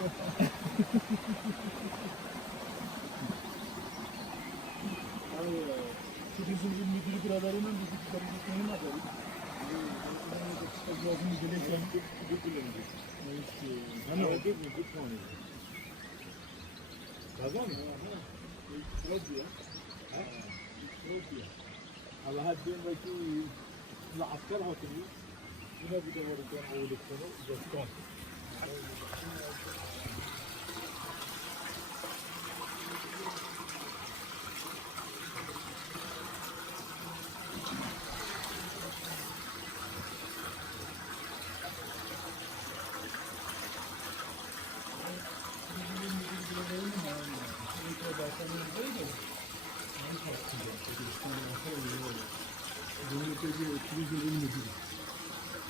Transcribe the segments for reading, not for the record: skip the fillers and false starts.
Bizim müdürü biralarıyla biz bir alalım. Lazım gelirken hani oldu mu bu konu? Tamam mı? Oldu ya. Oldu ya. Allah haddin belki asker hatırlıyor. Yine bir de oradan oğluklarını uzaktan.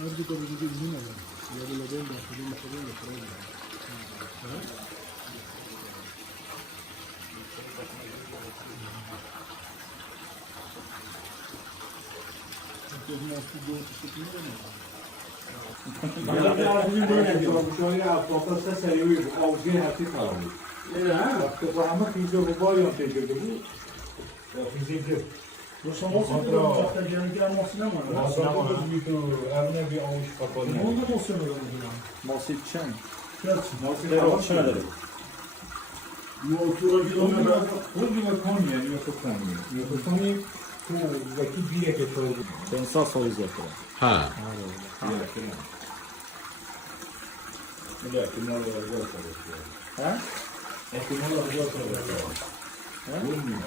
Nerede kalıyor bir izin alalım. Yarın ben de atayım, falan da falan da. Şöyle profesör seviyor, avcı hafif kalıyor. Bak, bu ama fizik var ya tecrübe bu. Fizik. Bu sabah da uçakta gelmesine mi? Masada bir evine bir avuç kapalı. Ne oldu bu sene ya? Masif çen. Gerçi. Devam çen ederim. Yolculuğa gidiyorlar. Bu gibi konuya yoksa konuya. Yoksa konuya bu vakit bir yere koydu. Ben sağ sol izletim. Ha. Bir de kimler var zor çalışıyor. Ha? Kimler var zor çalışıyor. Ha? Olmuyor.